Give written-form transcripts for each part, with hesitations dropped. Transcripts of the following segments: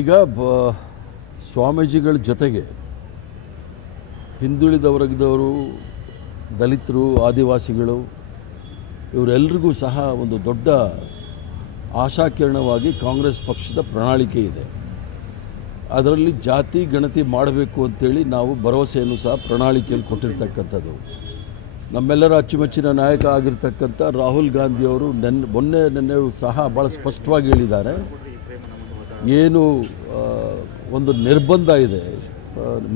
ಈಗ ಸ್ವಾಮೀಜಿಗಳ ಜೊತೆಗೆ ಹಿಂದುಳಿದ ವರ್ಗದವರು, ದಲಿತರು, ಆದಿವಾಸಿಗಳು ಇವರೆಲ್ಲರಿಗೂ ಸಹ ಒಂದು ದೊಡ್ಡ ಆಶಾಕಿರಣವಾಗಿ ಕಾಂಗ್ರೆಸ್ ಪಕ್ಷದ ಪ್ರಣಾಳಿಕೆ ಇದೆ. ಅದರಲ್ಲಿ ಜಾತಿ ಗಣತಿ ಮಾಡಬೇಕು ಅಂತೇಳಿ ನಾವು ಭರವಸೆಯನ್ನು ಸಹ ಪ್ರಣಾಳಿಕೆಯಲ್ಲಿ ಕೊಟ್ಟಿರ್ತಕ್ಕಂಥದ್ದು. ನಮ್ಮೆಲ್ಲರ ಅಚ್ಚುಮೆಚ್ಚಿನ ನಾಯಕ ಆಗಿರ್ತಕ್ಕಂಥ ರಾಹುಲ್ ಗಾಂಧಿಯವರು ಮೊನ್ನೆ ಸಹ ಭಾಳ ಸ್ಪಷ್ಟವಾಗಿ ಹೇಳಿದ್ದಾರೆ, ಏನು ಒಂದು ನಿರ್ಬಂಧ ಇದೆ,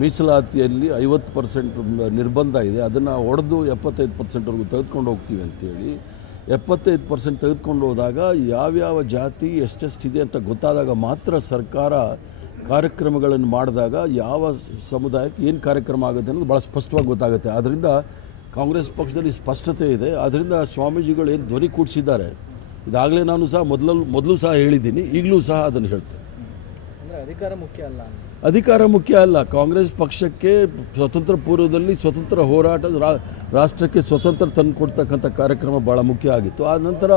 ಮೀಸಲಾತಿಯಲ್ಲಿ 50% ನಿರ್ಬಂಧ ಇದೆ, ಅದನ್ನು ಒಡೆದು 75%ವರೆಗೂ ತೆಗೆದುಕೊಂಡು ಹೋಗ್ತೀವಿ ಅಂತೇಳಿ. 75% ತೆಗೆದುಕೊಂಡು ಹೋದಾಗ ಯಾವ್ಯಾವ ಜಾತಿ ಎಷ್ಟೆಷ್ಟಿದೆ ಅಂತ ಗೊತ್ತಾದಾಗ ಮಾತ್ರ ಸರ್ಕಾರ ಕಾರ್ಯಕ್ರಮಗಳನ್ನು ಮಾಡಿದಾಗ ಯಾವ ಸಮುದಾಯಕ್ಕೆ ಏನು ಕಾರ್ಯಕ್ರಮ ಆಗುತ್ತೆ ಅನ್ನೋದು ಭಾಳ ಸ್ಪಷ್ಟವಾಗಿ ಗೊತ್ತಾಗುತ್ತೆ. ಆದ್ದರಿಂದ ಕಾಂಗ್ರೆಸ್ ಪಕ್ಷದಲ್ಲಿ ಸ್ಪಷ್ಟತೆ ಇದೆ. ಆದ್ದರಿಂದ ಸ್ವಾಮೀಜಿಗಳು ಏನು ಧ್ವನಿ ಕೂಡಿಸಿದ್ದಾರೆ, ಇದಾಗಲೇ ನಾನು ಸಹ ಮೊದಲು ಸಹ ಹೇಳಿದ್ದೀನಿ, ಈಗಲೂ ಸಹ ಅದನ್ನು ಹೇಳ್ತೇನೆ. ಅಧಿಕಾರ ಮುಖ್ಯ ಅಲ್ಲ, ಅಧಿಕಾರ ಮುಖ್ಯ ಅಲ್ಲ. ಕಾಂಗ್ರೆಸ್ ಪಕ್ಷಕ್ಕೆ ಸ್ವತಂತ್ರ ಪೂರ್ವದಲ್ಲಿ ಸ್ವತಂತ್ರ ಹೋರಾಟ, ರಾಷ್ಟ್ರಕ್ಕೆ ಸ್ವತಂತ್ರ ತಂದುಕೊಡ್ತಕ್ಕಂಥ ಕಾರ್ಯಕ್ರಮ ಭಾಳ ಮುಖ್ಯ ಆಗಿತ್ತು. ಆ ನಂತರ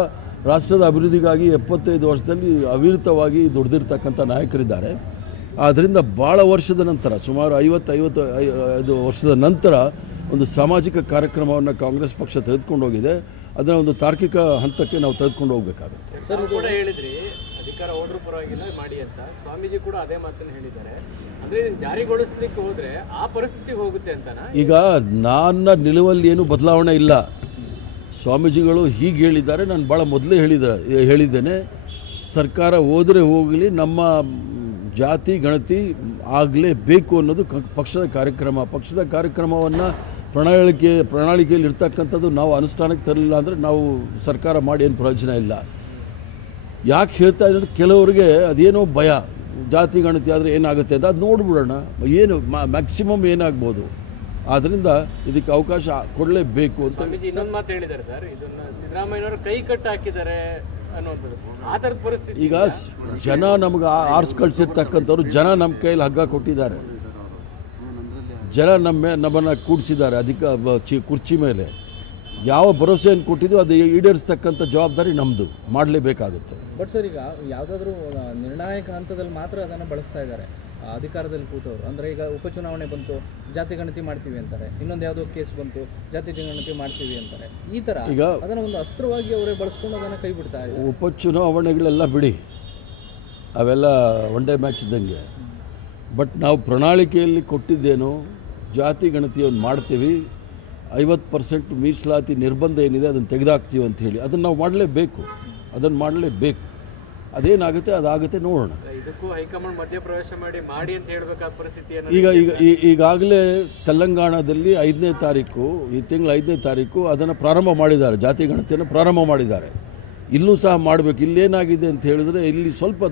ರಾಷ್ಟ್ರದ ಅಭಿವೃದ್ಧಿಗಾಗಿ 75 ವರ್ಷದಲ್ಲಿ ಅವಿರತವಾಗಿ ದುಡಿದಿರ್ತಕ್ಕಂಥ ನಾಯಕರಿದ್ದಾರೆ. ಆದ್ದರಿಂದ ಭಾಳ ವರ್ಷದ ನಂತರ, ಸುಮಾರು 50-55 ವರ್ಷದ ನಂತರ ಒಂದು ಸಾಮಾಜಿಕ ಕಾರ್ಯಕ್ರಮವನ್ನು ಕಾಂಗ್ರೆಸ್ ಪಕ್ಷ ತೆಗೆದುಕೊಂಡು ಹೋಗಿದೆ. ಅದನ್ನು ಒಂದು ತಾರ್ಕಿಕ ಹಂತಕ್ಕೆ ನಾವು ತೆಗೆದುಕೊಂಡು ಹೋಗಬೇಕಾಗುತ್ತೆ. ಸರ್, ಕೂಡ ಹೇಳಿದ್ರಿ ಅಧಿಕಾರ ಹೋದ್ರೂ ಪರವಾಗಿಲ್ಲ ಮಾಡಿ ಅಂತ. ಸ್ವಾಮೀಜಿ ಕೂಡ ಅದೇ ಮಾತನ್ನು ಹೇಳಿದ್ದಾರೆ. ಅಂದರೆ ಜಾರಿಗೊಳಿಸ್ಲಿಕ್ಕೆ ಹೋದರೆ ಆ ಪರಿಸ್ಥಿತಿ ಹೋಗುತ್ತೆ ಅಂತನಾ? ಈಗ ನನ್ನ ನಿಲುವಲ್ಲಿ ಏನು ಬದಲಾವಣೆ ಇಲ್ಲ. ಸ್ವಾಮೀಜಿಗಳು ಹೀಗೆ ಹೇಳಿದ್ದಾರೆ, ನಾನು ಭಾಳ ಮೊದಲೇ ಹೇಳಿದ್ದೇನೆ, ಸರ್ಕಾರ ಹೋದರೆ ಹೋಗಲಿ, ನಮ್ಮ ಜಾತಿ ಗಣತಿ ಆಗಲೇಬೇಕು ಅನ್ನೋದು ಪಕ್ಷದ ಕಾರ್ಯಕ್ರಮ. ಪಕ್ಷದ ಕಾರ್ಯಕ್ರಮವನ್ನು ಪ್ರಣಾಳಿಕೆಯಲ್ಲಿ ಇರ್ತಕ್ಕಂಥದ್ದು ನಾವು ಅನುಷ್ಠಾನಕ್ಕೆ ತರಲಿಲ್ಲ ಅಂದರೆ ನಾವು ಸರ್ಕಾರ ಮಾಡಿ ಏನು ಪ್ರಯೋಜನ ಇಲ್ಲ. ಯಾಕೆ ಹೇಳ್ತಾ ಇದ್ದಾರೆ, ಕೆಲವರಿಗೆ ಅದೇನೋ ಭಯ, ಜಾತಿ ಗಣತಿ ಆದರೆ ಏನಾಗುತ್ತೆ ಅಂತ. ಅದು ನೋಡ್ಬಿಡೋಣ, ಏನು ಮ್ಯಾಕ್ಸಿಮಮ್ ಏನಾಗ್ಬೋದು. ಆದ್ದರಿಂದ ಇದಕ್ಕೆ ಅವಕಾಶ ಕೊಡಲೇಬೇಕು ಅಂತ. ಇನ್ನೊಂದು ಮಾತು ಹೇಳಿದ್ದಾರೆ ಸರ್, ಇದನ್ನು ಸಿದ್ದರಾಮಯ್ಯನವರು ಕೈ ಕಟ್ಟು ಹಾಕಿದ್ದಾರೆ ಅನ್ನೋದು, ಆ ಥರದ ಪರಿಸ್ಥಿತಿ. ಈಗ ಜನ ನಮ್ಗೆ ಆರಿಸಿ ಕಳಿಸಿರ್ತಕ್ಕಂಥವ್ರು, ಜನ ನಮ್ಮ ಕೈಯಲ್ಲಿ ಹಗ್ಗ ಕೊಟ್ಟಿದ್ದಾರೆ, ಜನ ನಮ್ಮನ್ನು ಕೂಡಿಸಿದ್ದಾರೆ ಕುರ್ಚಿ ಮೇಲೆ. ಯಾವ ಭರವಸೆಯನ್ನು ಕೊಟ್ಟಿದ್ದು ಅದು ಈಡೇರಿಸ್ತಕ್ಕಂಥ ಜವಾಬ್ದಾರಿ ನಮ್ಮದು, ಮಾಡಲೇಬೇಕಾಗುತ್ತೆ. ಬಟ್ ಸರ್, ಈಗ ಯಾವುದಾದ್ರೂ ನಿರ್ಣಾಯಕ ಹಂತದಲ್ಲಿ ಮಾತ್ರ ಅದನ್ನು ಬಳಸ್ತಾ ಇದ್ದಾರೆ ಅಧಿಕಾರದಲ್ಲಿ ಕೂತವರು. ಅಂದರೆ ಈಗ ಉಪಚುನಾವಣೆ ಬಂತು, ಜಾತಿ ಗಣತಿ ಮಾಡ್ತೀವಿ ಅಂತಾರೆ, ಇನ್ನೊಂದು ಯಾವುದೋ ಕೇಸ್ ಬಂತು, ಜಾತಿ ಗಣತಿ ಮಾಡ್ತೀವಿ ಅಂತಾರೆ. ಈ ಥರ ಈಗ ಅದನ್ನು ಒಂದು ಅಸ್ತ್ರವಾಗಿ ಅವರೇ ಬಳಸ್ಕೊಂಡು ಅದನ್ನು ಕೈ ಬಿಡ್ತಾ ಇದ್ದಾರೆ. ಉಪಚುನಾವಣೆಗಳೆಲ್ಲ ಬಿಡಿ, ಅವೆಲ್ಲ ಒನ್ ಡೇ ಮ್ಯಾಚ್ ಇದ್ದಂಗೆ. ಬಟ್ ನಾವು ಪ್ರಣಾಳಿಕೆಯಲ್ಲಿ ಕೊಟ್ಟಿದ್ದೇನು, ಜಾತಿ ಗಣತಿಯನ್ನು ಮಾಡ್ತೀವಿ, 50% ಮೀಸಲಾತಿ ನಿರ್ಬಂಧ ಏನಿದೆ ಅದನ್ನು ತೆಗೆದಾಕ್ತೀವಿ ಅಂತ ಹೇಳಿ. ಅದನ್ನು ನಾವು ಮಾಡಲೇಬೇಕು, ಅದೇನಾಗುತ್ತೆ ಅದಾಗುತ್ತೆ, ನೋಡೋಣ. ಇದಕ್ಕೂ ಹೈಕಮಾಂಡ್ ಮಧ್ಯಪ್ರವೇಶ ಮಾಡಿ ಅಂತ ಹೇಳಬೇಕಾದ ಪರಿಸ್ಥಿತಿ. ಈಗಾಗಲೇ ತೆಲಂಗಾಣದಲ್ಲಿ 5ನೇ ತಾರೀಕು, ಈ ತಿಂಗಳ 5ನೇ ತಾರೀಕು ಅದನ್ನು ಪ್ರಾರಂಭ ಮಾಡಿದ್ದಾರೆ, ಜಾತಿ ಗಣತಿಯನ್ನು ಪ್ರಾರಂಭ ಮಾಡಿದ್ದಾರೆ. ಇಲ್ಲೂ ಸಹ ಮಾಡಬೇಕು. ಇಲ್ಲೇನಾಗಿದೆ ಅಂತ ಹೇಳಿದ್ರೆ, ಇಲ್ಲಿ ಸ್ವಲ್ಪ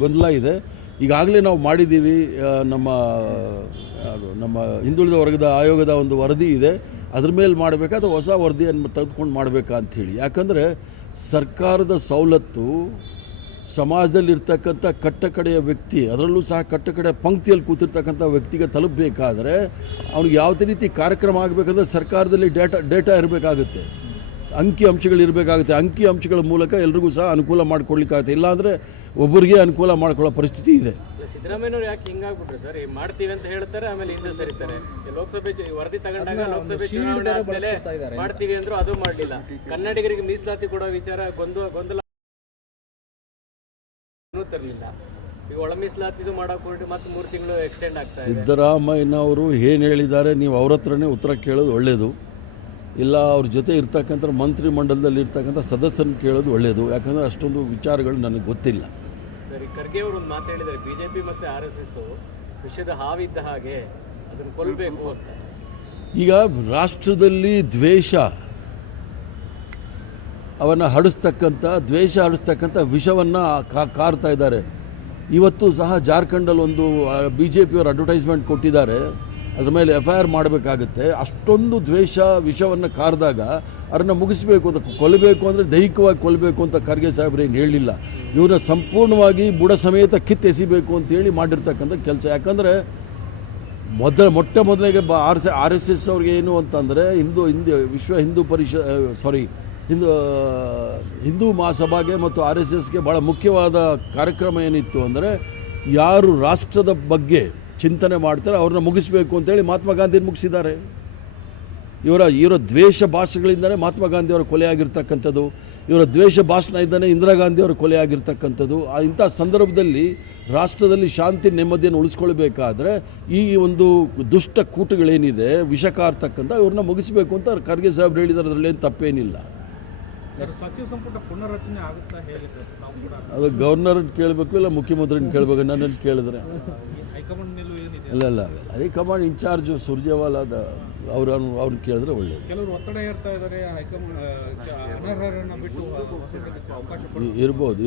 ಗೊಂದಲ ಇದೆ. ಈಗಾಗಲೇ ನಾವು ಮಾಡಿದ್ದೀವಿ, ನಮ್ಮ ಹಿಂದುಳಿದ ವರ್ಗದ ಆಯೋಗದ ಒಂದು ವರದಿ ಇದೆ, ಅದ್ರ ಮೇಲೆ ಮಾಡಬೇಕಾ ಅಥವಾ ಹೊಸ ವರದಿಯನ್ನು ತೆಗೆದುಕೊಂಡು ಮಾಡಬೇಕಾ ಅಂಥೇಳಿ. ಯಾಕಂದರೆ ಸರ್ಕಾರದ ಸವಲತ್ತು ಸಮಾಜದಲ್ಲಿರ್ತಕ್ಕಂಥ ಕಟ್ಟಕಡೆಯ ವ್ಯಕ್ತಿ, ಅದರಲ್ಲೂ ಸಹ ಕಟ್ಟಕಡೆಯ ಪಂಕ್ತಿಯಲ್ಲಿ ಕೂತಿರ್ತಕ್ಕಂಥ ವ್ಯಕ್ತಿಗೆ ತಲುಪಬೇಕಾದ್ರೆ ಅವ್ನಿಗೆ ಯಾವುದೇ ರೀತಿ ಕಾರ್ಯಕ್ರಮ ಆಗಬೇಕಂದ್ರೆ ಸರ್ಕಾರದಲ್ಲಿ ಡೇಟಾ ಇರಬೇಕಾಗುತ್ತೆ, ಅಂಕಿ ಅಂಶಗಳಿರಬೇಕಾಗುತ್ತೆ. ಅಂಕಿ ಅಂಶಗಳ ಮೂಲಕ ಎಲ್ರಿಗೂ ಸಹ ಅನುಕೂಲ ಮಾಡಿಕೊಡ್ಲಿಕ್ಕಾಗುತ್ತೆ. ಇಲ್ಲಾಂದರೆ ಒಬ್ಬರಿಗೆ ಅನುಕೂಲ ಮಾಡ್ಕೊಳ್ಳೋ ಪರಿಸ್ಥಿತಿ ಇದೆ. ಸಿದ್ದರಾಮಯ್ಯನವರು ಯಾಕೆ ಹಿಂಗಾಗ್ಬಿಟ್ರೆ ಸರ್, ಮಾಡ್ತೀವಿ ಅಂತ ಹೇಳ್ತಾರೆ, ಆಮೇಲೆ ಹಿಂದೆ ಸರಿತಾರೆ. ಲೋಕಸಭೆ ವರದಿ ತಗೊಂಡಾಗ ಲೋಕಸಭೆ ಚುನಾವಣೆ ಆದ್ಮೇಲೆ ಮಾಡ್ತೀವಿ ಅಂದ್ರು, ಅದು ಮಾಡಲಿಲ್ಲ. ಕನ್ನಡಿಗರಿಗೆ ಮೀಸಲಾತಿ ಕೊಡೋ ವಿಚಾರ ಗೊಂದಲ ತರಲಿಲ್ಲ. ಈಗ ಒಳ ಮೀಸಲಾತಿದು ಮಾಡೋಕೆ ಮತ್ತೆ 3 ತಿಂಗಳು ಎಕ್ಸ್ಟೆಂಡ್ ಆಗ್ತಾ ಇದೆ. ಸಿದ್ದರಾಮಯ್ಯನವರು ಏನು ಹೇಳಿದ್ದಾರೆ, ನೀವು ಅವ್ರ ಹತ್ರನೇ ಉತ್ತರ ಕೇಳೋದು ಒಳ್ಳೆಯದು. ಇಲ್ಲ ಅವ್ರ ಜೊತೆ ಇರ್ತಕ್ಕಂಥ ಮಂತ್ರಿ ಮಂಡಲದಲ್ಲಿ ಇರ್ತಕ್ಕಂಥ ಸದಸ್ಯರನ್ನು ಕೇಳೋದು ಒಳ್ಳೆಯದು. ಯಾಕಂದರೆ ಅಷ್ಟೊಂದು ವಿಚಾರಗಳು ನನಗೆ ಗೊತ್ತಿಲ್ಲ. ಸರಿ, ಖರ್ಗೆ ಅವರು ಒಂದು ಮಾತು ಹೇಳಿದ್ದಾರೆ, ಬಿಜೆಪಿ ಮತ್ತು RSS ವಿಷಯದ ಹಾವಿದ್ದ ಹಾಗೆ ಅದನ್ನು ಕೊಲ್ಲಬೇಕು ಅಂತ. ಈಗ ರಾಷ್ಟ್ರದಲ್ಲಿ ದ್ವೇಷ ಹರಡಿಸ್ತಕ್ಕಂಥ ವಿಷವನ್ನು ಕಾರ್ತಾ ಇದ್ದಾರೆ. ಇವತ್ತು ಸಹ ಜಾರ್ಖಂಡಲ್ಲಿ ಒಂದು BJPಯವರು ಅಡ್ವರ್ಟೈಸ್ಮೆಂಟ್ ಕೊಟ್ಟಿದ್ದಾರೆ, ಅದ್ರ ಮೇಲೆ FIR ಮಾಡಬೇಕಾಗುತ್ತೆ. ಅಷ್ಟೊಂದು ವಿಷವನ್ನು ಕಾರಿದಾಗ ಅದನ್ನು ಮುಗಿಸ್ಬೇಕು ಅಂತ, ಕೊಲ್ಲಬೇಕು ಅಂದರೆ ದೈಹಿಕವಾಗಿ ಕೊಲ್ಲಬೇಕು ಅಂತ ಖರ್ಗೆ ಸಾಹೇಬ್ರು ಏನು ಹೇಳಲಿಲ್ಲ. ಇವ್ರನ್ನ ಸಂಪೂರ್ಣವಾಗಿ ಬುಡ ಸಮೇತ ಕಿತ್ತೆಸಿಬೇಕು ಅಂತೇಳಿ ಮಾಡಿರ್ತಕ್ಕಂಥ ಕೆಲಸ. ಯಾಕಂದರೆ ಮೊದಲಿಗೆ RSS ಅವ್ರಿಗೆ ಏನು ಅಂತಂದರೆ, ವಿಶ್ವ ಹಿಂದೂ ಹಿಂದೂ ಮಹಾಸಭಾಗೆ ಮತ್ತು RSSಗೆ ಭಾಳ ಮುಖ್ಯವಾದ ಕಾರ್ಯಕ್ರಮ ಏನಿತ್ತು ಅಂದರೆ ಯಾರು ರಾಷ್ಟ್ರದ ಬಗ್ಗೆ ಚಿಂತನೆ ಮಾಡ್ತಾರೆ ಅವ್ರನ್ನ ಮುಗಿಸ್ಬೇಕು ಅಂತೇಳಿ ಮಹಾತ್ಮ ಗಾಂಧಿನ ಮುಗಿಸಿದ್ದಾರೆ. ಇವರ ದ್ವೇಷ ಭಾಷೆಗಳಿಂದಲೇ ಮಹಾತ್ಮ ಗಾಂಧಿಯವರ ಕೊಲೆ ಆಗಿರ್ತಕ್ಕಂಥದ್ದು, ಇವರ ದ್ವೇಷ ಭಾಷಣ ಇದ್ದಾನೆ ಇಂದಿರಾ ಗಾಂಧಿಯವರ ಕೊಲೆ ಆಗಿರ್ತಕ್ಕಂಥದ್ದು. ಇಂಥ ಸಂದರ್ಭದಲ್ಲಿ ರಾಷ್ಟ್ರದಲ್ಲಿ ಶಾಂತಿ ನೆಮ್ಮದಿಯನ್ನು ಉಳಿಸ್ಕೊಳ್ಬೇಕಾದ್ರೆ ಈ ಒಂದು ದುಷ್ಟ ಕೂಟಗಳೇನಿದೆ ವಿಷಕಾರ್ತಕ್ಕಂಥ ಇವ್ರನ್ನ ಮುಗಿಸಬೇಕು ಅಂತ ಖರ್ಗೆ ಸಾಹೇಬ್ರು ಹೇಳಿದ್ದಾರೆ. ಅದರಲ್ಲೇನು ತಪ್ಪೇನಿಲ್ಲ. ಸರ್, ಸಚಿವ ಸಂಪುಟ ಪುನರ್ರಚನೆ ಆಗುತ್ತಾ ಹೇಗೆ ಸರ್? ನಾವು ಕೂಡ ಅದು ಗವರ್ನರ್ನ ಕೇಳಬೇಕು, ಇಲ್ಲ ಮುಖ್ಯಮಂತ್ರಿನ ಕೇಳಬೇಕು. ನನ್ನನ್ನು ಕೇಳಿದ್ರೆ ಹೈಕಮಾಂಡ್ ನಿಲುವು ಏನಿದೆ? ಇಲ್ಲ ಹೈಕಮಾಂಡ್ ಇನ್ಚಾರ್ಜ್ ಸುರ್ಜೇವಾಲಾ ಅವ್ರನ್ನ ಕೇಳಿದ್ರೆ ಒಳ್ಳೆಯದು. ಕೆಲವರು ಒತ್ತಡ ಹೇರ್ತಾ ಇದ್ದಾರೆ, ಹೈಕಮಾಂಡ್ ಅನರ್ಹರನ್ನ ಬಿಟ್ಟು ಅವಕಾಶ ಇರ್ಬೋದು.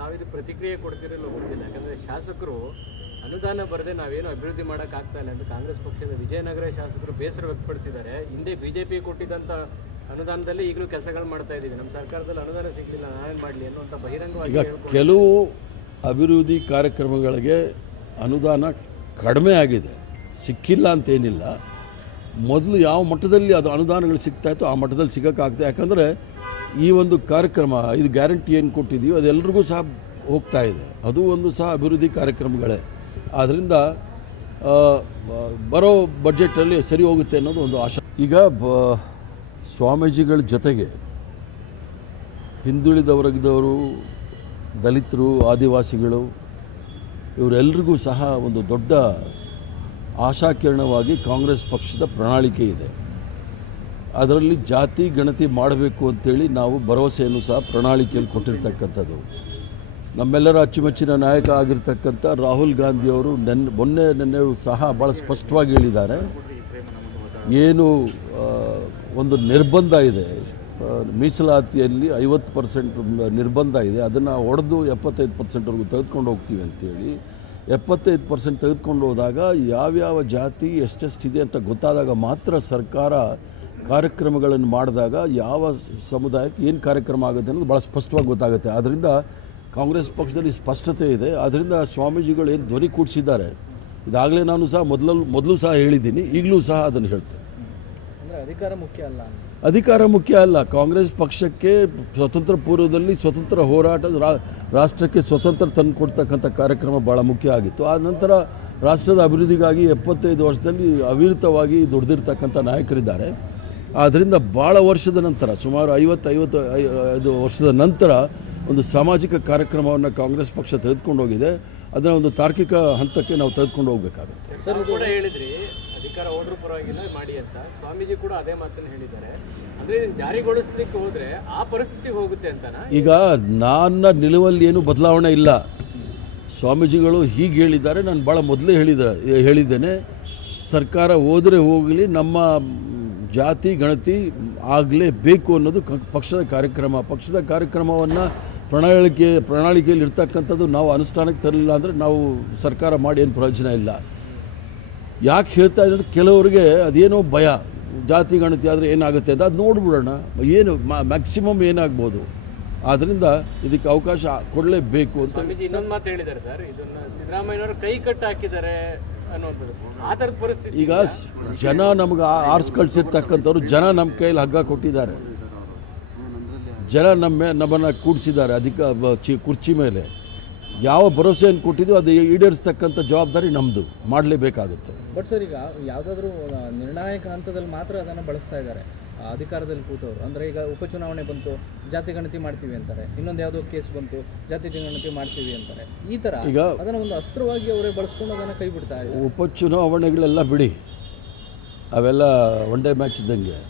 ತಾವಿದು ಪ್ರತಿಕ್ರಿಯೆ ಕೊಡ್ತಿರಲ್ಲ ಗೊತ್ತಿಲ್ಲ. ಯಾಕಂದರೆ ಶಾಸಕರು ಅನುದಾನ ಬರದೆ ನಾವೇನು ಅಭಿವೃದ್ಧಿ ಮಾಡೋಕ್ಕಾಗ್ತಾ ಇಲ್ಲ ಅಂತ ಕಾಂಗ್ರೆಸ್ ಪಕ್ಷದ ವಿಜಯನಗರ ಶಾಸಕರು ಬೇಸರ ವ್ಯಕ್ತಪಡಿಸಿದ್ದಾರೆ. ಹಿಂದೆ BJP ಕೊಟ್ಟಿದ್ದಂಥ ಅನುದಾನದಲ್ಲಿ ಈಗಲೂ ಕೆಲಸಗಳು ಮಾಡ್ತಾ ಇದ್ದೀವಿ, ನಮ್ಮ ಸರ್ಕಾರದಲ್ಲಿ ಅನುದಾನ ಸಿಗಲಿಲ್ಲ, ನಾವೇನು ಮಾಡಲಿ ಅನ್ನುವಂಥ ಬಹಿರಂಗವಾಗಿ ಈಗ ಕೆಲವು ಅಭಿವೃದ್ಧಿ ಕಾರ್ಯಕ್ರಮಗಳಿಗೆ ಅನುದಾನ ಕಡಿಮೆ ಆಗಿದೆ, ಸಿಕ್ಕಿಲ್ಲ ಅಂತೇನಿಲ್ಲ. ಮೊದಲು ಯಾವ ಮಟ್ಟದಲ್ಲಿ ಅದು ಅನುದಾನಗಳು ಸಿಗ್ತಾಯಿತ್ತು ಆ ಮಟ್ಟದಲ್ಲಿ ಸಿಗೋಕ್ಕಾಗ್ತದೆ. ಯಾಕಂದರೆ ಈ ಒಂದು ಕಾರ್ಯಕ್ರಮ ಇದು ಗ್ಯಾರಂಟಿ ಏನು ಕೊಟ್ಟಿದ್ದೀವಿ ಅದೆಲ್ಲರಿಗೂ ಸಹ ಹೋಗ್ತಾ ಇದೆ, ಅದು ಒಂದು ಸಹ ಅಭಿವೃದ್ಧಿ ಕಾರ್ಯಕ್ರಮಗಳೇ. ಆದ್ದರಿಂದ ಬರೋ ಬಡ್ಜೆಟಲ್ಲಿ ಸರಿ ಹೋಗುತ್ತೆ ಅನ್ನೋದು ಒಂದು ಆಶಾ. ಈಗ ಸ್ವಾಮೀಜಿಗಳ ಜೊತೆಗೆ ಹಿಂದುಳಿದ ವರ್ಗದವರು, ದಲಿತರು, ಆದಿವಾಸಿಗಳು ಇವರೆಲ್ಲರಿಗೂ ಸಹ ಒಂದು ದೊಡ್ಡ ಆಶಾಕಿರಣವಾಗಿ ಕಾಂಗ್ರೆಸ್ ಪಕ್ಷದ ಪ್ರಣಾಳಿಕೆ ಇದೆ. ಅದರಲ್ಲಿ ಜಾತಿ ಗಣತಿ ಮಾಡಬೇಕು ಅಂತೇಳಿ ನಾವು ಭರವಸೆಯನ್ನು ಸಹ ಪ್ರಣಾಳಿಕೆಯಲ್ಲಿ ಕೊಟ್ಟಿರ್ತಕ್ಕಂಥದ್ದು. ನಮ್ಮೆಲ್ಲರ ಅಚ್ಚುಮೆಚ್ಚಿನ ನಾಯಕ ಆಗಿರ್ತಕ್ಕಂಥ ರಾಹುಲ್ ಗಾಂಧಿಯವರು ಮೊನ್ನೆ ಸಹ ಭಾಳ ಸ್ಪಷ್ಟವಾಗಿ ಹೇಳಿದ್ದಾರೆ, ಏನು ಒಂದು ನಿರ್ಬಂಧ ಇದೆ ಮೀಸಲಾತಿಯಲ್ಲಿ 50% ನಿರ್ಬಂಧ ಇದೆ, ಅದನ್ನು ಒಡೆದು 75%ವರೆಗೂ ತೆಗೆದುಕೊಂಡು ಹೋಗ್ತೀವಿ ಅಂತೇಳಿ. 75% ತೆಗೆದುಕೊಂಡು ಹೋದಾಗ ಯಾವ್ಯಾವ ಜಾತಿ ಎಷ್ಟೆಷ್ಟಿದೆ ಅಂತ ಗೊತ್ತಾದಾಗ ಮಾತ್ರ ಸರ್ಕಾರ ಕಾರ್ಯಕ್ರಮಗಳನ್ನು ಮಾಡಿದಾಗ ಯಾವ ಸಮುದಾಯಕ್ಕೆ ಏನು ಕಾರ್ಯಕ್ರಮ ಆಗುತ್ತೆ ಅನ್ನೋದು ಭಾಳ ಸ್ಪಷ್ಟವಾಗಿ ಗೊತ್ತಾಗುತ್ತೆ. ಆದ್ದರಿಂದ ಕಾಂಗ್ರೆಸ್ ಪಕ್ಷದಲ್ಲಿ ಸ್ಪಷ್ಟತೆ ಇದೆ. ಆದ್ದರಿಂದ ಸ್ವಾಮೀಜಿಗಳು ಏನು ಧ್ವನಿ ಕೂಡಿಸಿದ್ದಾರೆ, ಇದಾಗಲೇ ನಾನು ಸಹ ಮೊದಲು ಸಹ ಹೇಳಿದ್ದೀನಿ, ಈಗಲೂ ಸಹ ಅದನ್ನು ಹೇಳ್ತೇನೆ. ಅಧಿಕಾರ ಮುಖ್ಯ ಅಲ್ಲ. ಕಾಂಗ್ರೆಸ್ ಪಕ್ಷಕ್ಕೆ ಸ್ವತಂತ್ರ ಪೂರ್ವದಲ್ಲಿ ಸ್ವತಂತ್ರ ಹೋರಾಟ, ರಾಷ್ಟ್ರಕ್ಕೆ ಸ್ವತಂತ್ರ ತಂದು ಕೊಡ್ತಕ್ಕಂಥ ಕಾರ್ಯಕ್ರಮ ಭಾಳ ಮುಖ್ಯ ಆಗಿತ್ತು. ಆ ನಂತರ ರಾಷ್ಟ್ರದ ಅಭಿವೃದ್ಧಿಗಾಗಿ 75 ವರ್ಷದಲ್ಲಿ ಅವಿರತವಾಗಿ ದುಡಿದಿರ್ತಕ್ಕಂಥ ನಾಯಕರಿದ್ದಾರೆ. ಆದ್ದರಿಂದ ಭಾಳ ವರ್ಷದ ನಂತರ, ಸುಮಾರು 50-55 ವರ್ಷದ ನಂತರ ಒಂದು ಸಾಮಾಜಿಕ ಕಾರ್ಯಕ್ರಮವನ್ನು ಕಾಂಗ್ರೆಸ್ ಪಕ್ಷ ತೆಗೆದುಕೊಂಡು ಹೋಗಿದೆ. ಅದನ್ನು ಒಂದು ತಾರ್ಕಿಕ ಹಂತಕ್ಕೆ ನಾವು ತೆಗೆದುಕೊಂಡು ಹೋಗಬೇಕಾಗುತ್ತೆ. ಸರ್ ಕೂಡ ಹೇಳಿದ್ರಿ ಅಧಿಕಾರ ಹೋದ್ರೂ ಪರವಾಗಿಲ್ಲ ಮಾಡಿ ಅಂತ, ಸ್ವಾಮೀಜಿ ಕೂಡ ಅದೇ ಮಾತನ್ನು ಹೇಳಿದ್ದಾರೆ. ಅಂದರೆ ಜಾರಿಗೊಳಿಸ್ಲಿಕ್ಕೆ ಹೋದರೆ ಆ ಪರಿಸ್ಥಿತಿಗೆ ಹೋಗುತ್ತೆ ಅಂತನಾ? ಈಗ ನನ್ನ ನಿಲುವಲ್ಲಿ ಏನು ಬದಲಾವಣೆ ಇಲ್ಲ. ಸ್ವಾಮೀಜಿಗಳು ಹೀಗೆ ಹೇಳಿದ್ದಾರೆ, ನಾನು ಭಾಳ ಮೊದಲೇ ಹೇಳಿದ್ದೇನೆ, ಸರ್ಕಾರ ಹೋದರೆ ಹೋಗಲಿ, ನಮ್ಮ ಜಾತಿ ಗಣತಿ ಆಗಲೇಬೇಕು ಅನ್ನೋದು ಪಕ್ಷದ ಕಾರ್ಯಕ್ರಮವನ್ನು ಪ್ರಣಾಳಿಕೆಯಲ್ಲಿ ಇರ್ತಕ್ಕಂಥದ್ದು ನಾವು ಅನುಷ್ಠಾನಕ್ಕೆ ತರಲಿಲ್ಲ ಅಂದರೆ ನಾವು ಸರ್ಕಾರ ಮಾಡಿ ಏನು ಪ್ರಯೋಜನ ಇಲ್ಲ. ಯಾಕೆ ಹೇಳ್ತಾ ಇದ್ದಾರೆ, ಕೆಲವರಿಗೆ ಅದೇನೋ ಭಯ, ಜಾತಿ ಗಣತಿ ಆದರೆ ಏನಾಗುತ್ತೆ ಅಂತ. ಅದು ನೋಡ್ಬಿಡೋಣ, ಏನು ಮ್ಯಾಕ್ಸಿಮಮ್ ಏನಾಗ್ಬೋದು. ಆದ್ದರಿಂದ ಇದಕ್ಕೆ ಅವಕಾಶ ಕೊಡಲೇಬೇಕು ಅಂತ ಸ್ವಾಮೀಜಿ ಇನ್ನೊಂದು ಮಾತು ಹೇಳಿದ್ದಾರೆ ಸರ್, ಇದನ್ನು ಸಿದ್ದರಾಮಯ್ಯನವರು ಕೈ ಕಟ್ಟು ಹಾಕಿದ್ದಾರೆ ಅನ್ನುವಂಥದ್ದು. ಆ ಥರದ ಪರಿಸ್ಥಿತಿ ಈಗ ಜನ ನಮ್ಗೆ ಆರಿಸಿ ಕಳಿಸಿರ್ತಕ್ಕಂಥವ್ರು, ಜನ ನಮ್ಮ ಕೈಯಲ್ಲಿ ಹಗ್ಗ ಕೊಟ್ಟಿದ್ದಾರೆ, ಜನ ನಮ್ಮನ್ನು ಕೂಡಿಸಿದ್ದಾರೆ ಕುರ್ಚಿ ಮೇಲೆ. ಯಾವ ಭರವಸೆಯನ್ನು ಕೊಟ್ಟಿದ್ದು ಅದು ಈಡೇರಿಸ್ತಕ್ಕಂಥ ಜವಾಬ್ದಾರಿ ನಮ್ಮದು, ಮಾಡಲೇಬೇಕಾಗುತ್ತೆ. ಬಟ್ ಸರ್, ಈಗ ಯಾವುದಾದ್ರೂ ನಿರ್ಣಾಯಕ ಹಂತದಲ್ಲಿ ಮಾತ್ರ ಅದನ್ನು ಬಳಸ್ತಾ ಇದ್ದಾರೆ ಅಧಿಕಾರದಲ್ಲಿ ಕೂತವರು. ಅಂದರೆ ಈಗ ಉಪಚುನಾವಣೆ ಬಂತು, ಜಾತಿ ಗಣತಿ ಮಾಡ್ತೀವಿ ಅಂತಾರೆ, ಇನ್ನೊಂದು ಯಾವುದೋ ಕೇಸ್ ಬಂತು, ಜಾತಿ ಗಣತಿ ಮಾಡ್ತೀವಿ ಅಂತಾರೆ. ಈ ಥರ ಈಗ ಅದನ್ನು ಒಂದು ಅಸ್ತ್ರವಾಗಿ ಅವರೇ ಬಳಸ್ಕೊಂಡು ಅದನ್ನು ಕೈ ಬಿಡ್ತಾ ಇದ್ದಾರೆ. ಉಪಚುನಾವಣೆಗಳೆಲ್ಲ ಬಿಡಿ, ಅವೆಲ್ಲ ಒನ್ ಡೇ ಮ್ಯಾಚ್ ಇದ್ದಂಗೆ.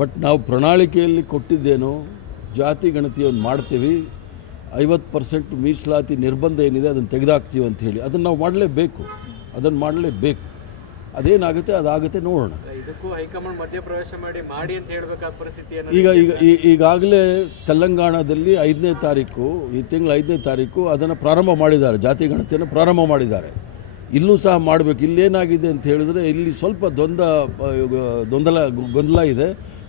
ಬಟ್ ನಾವು ಪ್ರಣಾಳಿಕೆಯಲ್ಲಿ ಕೊಟ್ಟಿದ್ದೇನು, ಜಾತಿ ಗಣತಿಯನ್ನು ಮಾಡ್ತೀವಿ, 50% ಮೀಸಲಾತಿ ನಿರ್ಬಂಧ ಏನಿದೆ ಅದನ್ನು ತೆಗೆದಾಕ್ತೀವಿ ಅಂತ ಹೇಳಿ. ಅದನ್ನು ನಾವು ಮಾಡಲೇಬೇಕು. ಅದೇನಾಗುತ್ತೆ ಅದಾಗುತ್ತೆ, ನೋಡೋಣ. ಇದಕ್ಕೂ ಹೈಕಮಾಂಡ್ ಮಧ್ಯಪ್ರವೇಶ ಮಾಡಿ ಅಂತ ಹೇಳಬೇಕಾದ ಪರಿಸ್ಥಿತಿ ಈಗಾಗಲೇ ತೆಲಂಗಾಣದಲ್ಲಿ 5ನೇ ತಾರೀಕು, ಈ ತಿಂಗಳ 5ನೇ ತಾರೀಕು ಅದನ್ನು ಪ್ರಾರಂಭ ಮಾಡಿದ್ದಾರೆ, ಜಾತಿ ಗಣತಿಯನ್ನು ಪ್ರಾರಂಭ ಮಾಡಿದ್ದಾರೆ. ಇಲ್ಲೂ ಸಹ ಮಾಡಬೇಕು. ಇಲ್ಲೇನಾಗಿದೆ ಅಂತ ಹೇಳಿದ್ರೆ, ಇಲ್ಲಿ ಸ್ವಲ್ಪ ಗೊಂದಲ ಇದೆ.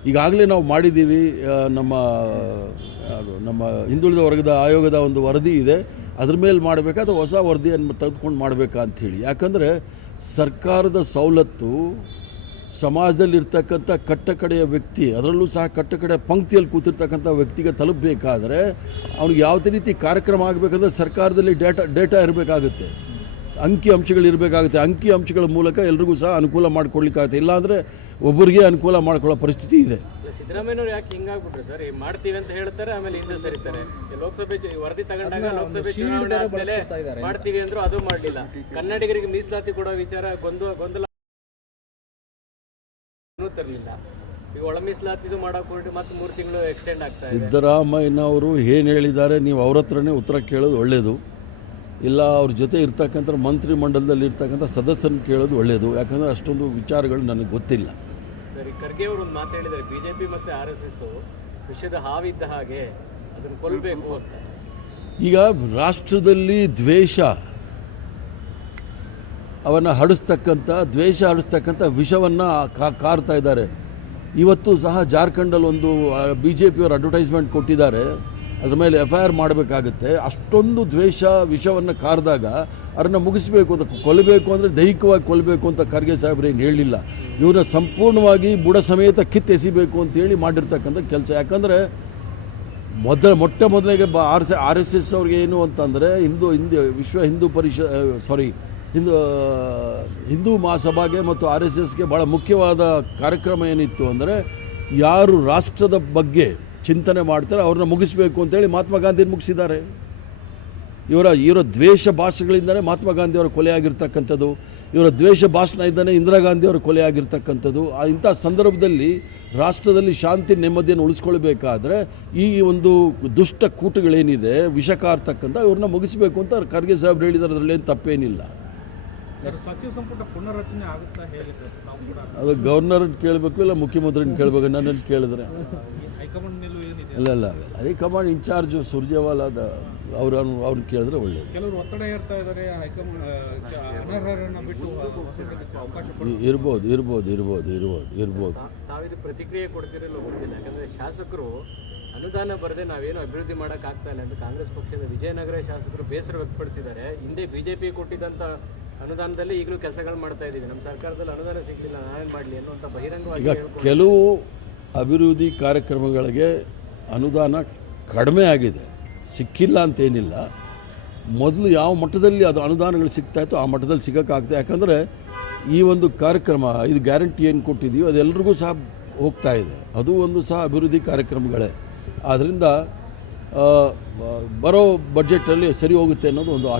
ಈಗಾಗಲೇ ನಾವು ಮಾಡಿದ್ದೀವಿ, ನಮ್ಮ ಹಿಂದುಳಿದ ವರ್ಗದ ಆಯೋಗದ ಒಂದು ವರದಿ ಇದೆ, ಅದ್ರ ಮೇಲೆ ಮಾಡಬೇಕಾದ ಹೊಸ ವರದಿಯನ್ನು ತೆಗೆದುಕೊಂಡು ಮಾಡಬೇಕಾ ಅಂಥೇಳಿ. ಯಾಕಂದರೆ ಸರ್ಕಾರದ ಸವಲತ್ತು ಸಮಾಜದಲ್ಲಿರ್ತಕ್ಕಂಥ ಕಟ್ಟಕಡೆಯ ವ್ಯಕ್ತಿ, ಅದರಲ್ಲೂ ಸಹ ಕಟ್ಟಕಡೆಯ ಪಂಕ್ತಿಯಲ್ಲಿ ಕೂತಿರ್ತಕ್ಕಂಥ ವ್ಯಕ್ತಿಗೆ ತಲುಪಬೇಕಾದ್ರೆ ಅವ್ನಿಗೆ ಯಾವುದೇ ರೀತಿ ಕಾರ್ಯಕ್ರಮ ಆಗಬೇಕಂದ್ರೆ ಸರ್ಕಾರದಲ್ಲಿ ಡೇಟಾ ಇರಬೇಕಾಗುತ್ತೆ, ಅಂಕಿ ಅಂಶಗಳಿರಬೇಕಾಗುತ್ತೆ. ಅಂಕಿ ಅಂಶಗಳ ಮೂಲಕ ಎಲ್ರಿಗೂ ಸಹ ಅನುಕೂಲ ಮಾಡಿಕೊಡ್ಲಿಕ್ಕಾಗುತ್ತೆ. ಇಲ್ಲಾಂದರೆ ಒಬ್ಬರಿಗೆ ಅನುಕೂಲ ಮಾಡ್ಕೊಳ್ಳೋ ಪರಿಸ್ಥಿತಿ ಇದೆ. ಸಿದ್ದರಾಮಯ್ಯನವ್ರು ಯಾಕೆ ಹಿಂಗಾಗ್ಬಿಟ್ರೆ ಸರ್, ಮಾಡ್ತೀವಿ ಅಂತ ಹೇಳ್ತಾರೆ, ಆಮೇಲೆ ಹಿಂದೆ ಸರಿತಾರೆ. ಲೋಕಸಭೆ ವರದಿ ತಗೊಂಡಾಗ ಲೋಕಸಭೆ ಚುನಾವಣೆ ಆದ್ಮೇಲೆ ಮಾಡ್ತೀವಿ ಅಂದ್ರು ಅದು ಮಾಡಲಿಲ್ಲ. ಕನ್ನಡಿಗರಿಗೆ ಮೀಸಲಾತಿ ಕೊಡೋ ವಿಚಾರ ಗೊಂದಲ ತರಲಿಲ್ಲ. ಈಗ ಒಳ ಮೀಸಲಾತಿದು ಮಾಡಕ್ ಹೊರಟು ಮತ್ತೆ 3 ತಿಂಗಳು ಎಕ್ಸ್ಟೆಂಡ್ ಆಗ್ತಾ ಇದೆ. ಸಿದ್ದರಾಮಯ್ಯನವರು ಏನು ಹೇಳಿದ್ದಾರೆ ನೀವು ಅವ್ರ ಹತ್ರನೇ ಉತ್ತರ ಕೇಳೋದು ಒಳ್ಳೆಯದು, ಇಲ್ಲ ಅವ್ರ ಜೊತೆ ಇರ್ತಕ್ಕಂಥ ಮಂತ್ರಿ ಮಂಡಲದಲ್ಲಿ ಇರ್ತಕ್ಕಂಥ ಸದಸ್ಯರನ್ನು ಕೇಳೋದು ಒಳ್ಳೆಯದು. ಯಾಕಂದರೆ ಅಷ್ಟೊಂದು ವಿಚಾರಗಳು ನನಗೆ ಗೊತ್ತಿಲ್ಲ. ಸರಿ, ಖರ್ಗೆ ಅವರು ಒಂದು ಮಾತು ಹೇಳಿದ್ದಾರೆ, ಬಿಜೆಪಿ ಮತ್ತು RSS ವಿಷಯದ ಹಾವಿದ್ದ ಹಾಗೆ ಅದನ್ನು ಕೊಲ್ಲಬೇಕು ಅಂತ. ಈಗ ರಾಷ್ಟ್ರದಲ್ಲಿ ದ್ವೇಷ ಹಡಿಸ್ತಕ್ಕಂಥ ವಿಷವನ್ನು ಕಾರ್ತಾ ಇದ್ದಾರೆ. ಇವತ್ತು ಸಹ ಜಾರ್ಖಂಡಲ್ಲಿ ಒಂದು BJPಯವರು ಅಡ್ವರ್ಟೈಸ್ಮೆಂಟ್ ಕೊಟ್ಟಿದ್ದಾರೆ, ಅದ್ರ ಮೇಲೆ FIR ಮಾಡಬೇಕಾಗುತ್ತೆ. ಅಷ್ಟೊಂದು ವಿಷವನ್ನು ಕಾರ್ದಾಗ ಅದನ್ನು ಮುಗಿಸ್ಬೇಕು ಅಂತ, ಕೊಲ್ಲಬೇಕು ಅಂದರೆ ದೈಹಿಕವಾಗಿ ಕೊಲ್ಲಬೇಕು ಅಂತ ಖರ್ಗೆ ಸಾಹೇಬ್ರು ಏನು ಹೇಳಲಿಲ್ಲ. ಇವ್ರನ್ನ ಸಂಪೂರ್ಣವಾಗಿ ಬುಡ ಸಮೇತ ಕಿತ್ತೆಸಿಬೇಕು ಅಂತೇಳಿ ಮಾಡಿರ್ತಕ್ಕಂಥ ಕೆಲಸ. ಯಾಕಂದರೆ ಮೊಟ್ಟ ಮೊದಲಿಗೆ RSS ಅವ್ರಿಗೆ ಏನು ಅಂತಂದರೆ ವಿಶ್ವ ಹಿಂದೂ ಹಿಂದೂ ಮಹಾಸಭಾಗೆ ಮತ್ತು RSSಗೆ ಭಾಳ ಮುಖ್ಯವಾದ ಕಾರ್ಯಕ್ರಮ ಏನಿತ್ತು ಅಂದರೆ, ಯಾರು ರಾಷ್ಟ್ರದ ಬಗ್ಗೆ ಚಿಂತನೆ ಮಾಡ್ತಾರೆ ಅವ್ರನ್ನ ಮುಗಿಸ್ಬೇಕು ಅಂತೇಳಿ ಮಹಾತ್ಮ ಗಾಂಧಿನ ಮುಗಿಸಿದ್ದಾರೆ. ಇವರ ದ್ವೇಷ ಭಾಷೆಗಳಿಂದಲೇ ಮಹಾತ್ಮ ಗಾಂಧಿಯವರ ಕೊಲೆ ಆಗಿರ್ತಕ್ಕಂಥದ್ದು, ಇವರ ದ್ವೇಷ ಭಾಷಣ ಇದ್ದಾನೆ ಇಂದಿರಾ ಗಾಂಧಿಯವರ ಕೊಲೆ ಆಗಿರ್ತಕ್ಕಂಥದ್ದು. ಇಂಥ ಸಂದರ್ಭದಲ್ಲಿ ರಾಷ್ಟ್ರದಲ್ಲಿ ಶಾಂತಿ ನೆಮ್ಮದಿಯನ್ನು ಉಳಿಸ್ಕೊಳ್ಬೇಕಾದ್ರೆ ಈ ಒಂದು ದುಷ್ಟ ಕೂಟಗಳೇನಿದೆ ವಿಷ ಕಾರ್ತಕ್ಕಂಥ ಇವ್ರನ್ನ ಮುಗಿಸ್ಬೇಕು ಅಂತ ಖರ್ಗೆ ಸಾಹೇಬ್ರು ಹೇಳಿದ್ದಾರೆ. ಅದರಲ್ಲಿ ಏನು ತಪ್ಪೇನಿಲ್ಲ. ಸರ್, ಸಚಿವ ಸಂಪುಟ ಪುನರ್ರಚನೆ ಆಗುತ್ತಾ ಹೇಗೆ ಸರ್? ನಾವು ಕೂಡ ಅದು ಗವರ್ನರ್ನ ಕೇಳಬೇಕು, ಇಲ್ಲ ಮುಖ್ಯಮಂತ್ರಿನ ಕೇಳಬೇಕು. ನನ್ನನ್ನು ಕೇಳಿದ್ರೆ ಹೈಕಮಾಂಡ್ ನಿಲುವು ಏನಿದೆ? ಇಲ್ಲ ಹೈಕಮಾಂಡ್ ಇನ್ಚಾರ್ಜು ಸುರ್ಜೇವಾಲಾದ ಅವ್ರನ್ನ ಕೇಳಿದ್ರೆ ಒಳ್ಳೆಯದು. ಕೆಲವರು ಒತ್ತಡ ಏರ್ತಾ ಇದ್ದಾರೆ, ಹೈಕಮಾಂಡ್ ಅನರ್ಹರನ್ನು ಬಿಟ್ಟು ಅವಕಾಶ ಇರ್ಬೋದು. ತಾವಿದು ಪ್ರತಿಕ್ರಿಯೆ ಕೊಡ್ತಿರಲ್ಲ ಗೊತ್ತಿಲ್ಲ. ಯಾಕಂದರೆ ಶಾಸಕರು ಅನುದಾನ ಬರದೆ ನಾವೇನು ಅಭಿವೃದ್ಧಿ ಮಾಡೋಕ್ಕಾಗ್ತಾ ಇಲ್ಲ ಅಂತ ಕಾಂಗ್ರೆಸ್ ಪಕ್ಷದ ವಿಜಯನಗರ ಶಾಸಕರು ಬೇಸರ ವ್ಯಕ್ತಪಡಿಸಿದ್ದಾರೆ. ಹಿಂದೆ BJP ಕೊಟ್ಟಿದ್ದಂಥ ಅನುದಾನದಲ್ಲಿ ಈಗಲೂ ಕೆಲಸಗಳು ಮಾಡ್ತಾ ಇದ್ದೀವಿ, ನಮ್ಮ ಸರ್ಕಾರದಲ್ಲಿ ಅನುದಾನ ಸಿಗಲಿಲ್ಲ, ನಾವೇನು ಮಾಡಲಿ ಅನ್ನುವಂಥ ಬಹಿರಂಗವಾಗಿ ಈಗ ಕೆಲವು ಅಭಿವೃದ್ಧಿ ಕಾರ್ಯಕ್ರಮಗಳಿಗೆ ಅನುದಾನ ಕಡಿಮೆ ಆಗಿದೆ, ಸಿಕ್ಕಿಲ್ಲ ಅಂತೇನಿಲ್ಲ. ಮೊದಲು ಯಾವ ಮಟ್ಟದಲ್ಲಿ ಅದು ಅನುದಾನಗಳು ಸಿಗ್ತಾಯಿತ್ತು ಆ ಮಟ್ಟದಲ್ಲಿ ಸಿಗೋಕ್ಕಾಗ್ತದೆ. ಯಾಕಂದರೆ ಈ ಒಂದು ಕಾರ್ಯಕ್ರಮ, ಇದು ಗ್ಯಾರಂಟಿ ಏನು ಕೊಟ್ಟಿದ್ದೀವಿ ಅದೆಲ್ಲರಿಗೂ ಸಹ ಹೋಗ್ತಾ ಇದೆ, ಅದು ಒಂದು ಸಹ ಅಭಿವೃದ್ಧಿ ಕಾರ್ಯಕ್ರಮಗಳೇ. ಆದ್ದರಿಂದ ಬರೋ ಬಜೆಟಲ್ಲಿ ಸರಿ ಹೋಗುತ್ತೆ ಅನ್ನೋದು ಒಂದು ಆಶೆ.